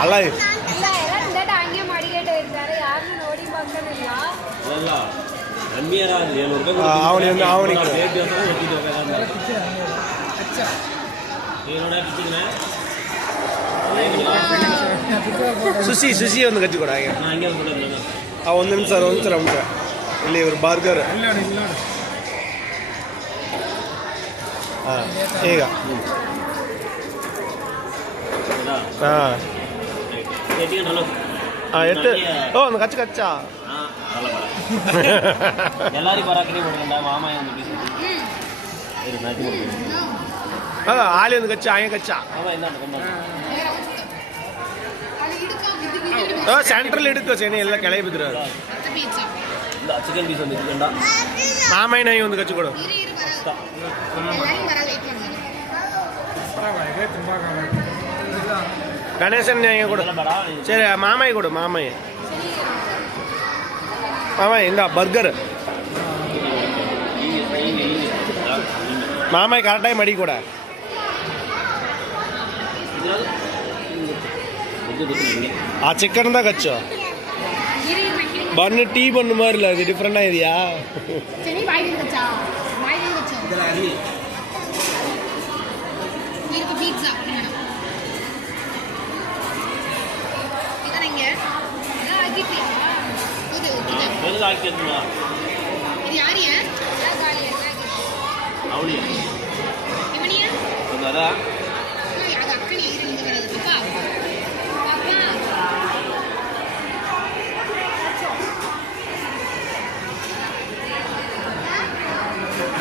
ಅಲ್ಲ ಹಂಗೆ ಮಾಡಿಗೆಟೆ ಇದ್ದಾರೆ ಯಾರನ್ನ ನೋಡಿ ಬಂದನಿಲ್ಲ ಅಲ್ಲ ಅನ್ಯರ ಅವನಿಗೆ ಅವನಿಗೆ ಸುಸಿ ಸುಸಿ ಒಂದು ಗಜ್ಜಿ ಕೊಡ ಹಾಗೆ ಒಂದು ನಿಮಿಷ ಉಂಟು ಇಲ್ಲಿ ಇವರು ಬರ್ಗರ್ ಹಾಂ ಈಗ ಹಾಂ ಎತ್ತು ಓ ಒಂದು ಕಚ್ಚ ಕಚ್ಚ எல்லாரும் பராக்கடி போடுங்கடா மாமா வந்து ಅದ ಆಲಿ ಒಂದು ಕಚ್ಚ ಆಯ ಕಚ್ಚ ಸೆಂಟ್ರಲ್ ಹಿಡಿತು ಸೇನೆ ಎಲ್ಲ ಕೆಳಗೆ ಬಿದ್ರು ಚಿಕನ್ ಪೀಸ್ ಒಂದು ಇಟ್ಕೊಂಡ ಮಾಮಯ್ಯ ನಾಯಿ ಒಂದು ಕಚ್ಚು ಕೊಡು ಗಣೇಶನ್ ನಾಯಿ ಕೊಡು ಸರಿ ಮಾಮಯ್ಯ ಕೊಡು ಮಾಮಯ್ಯ இந்த பர்கர் மாமாய் கரெக்டாக மடி கூட ಆ ಚಿಕನ್ தான் கச்சோ பன்னு டீ பண்ணு மாதிரி இல்லை இது டிஃப்ரெண்டாக இதுயா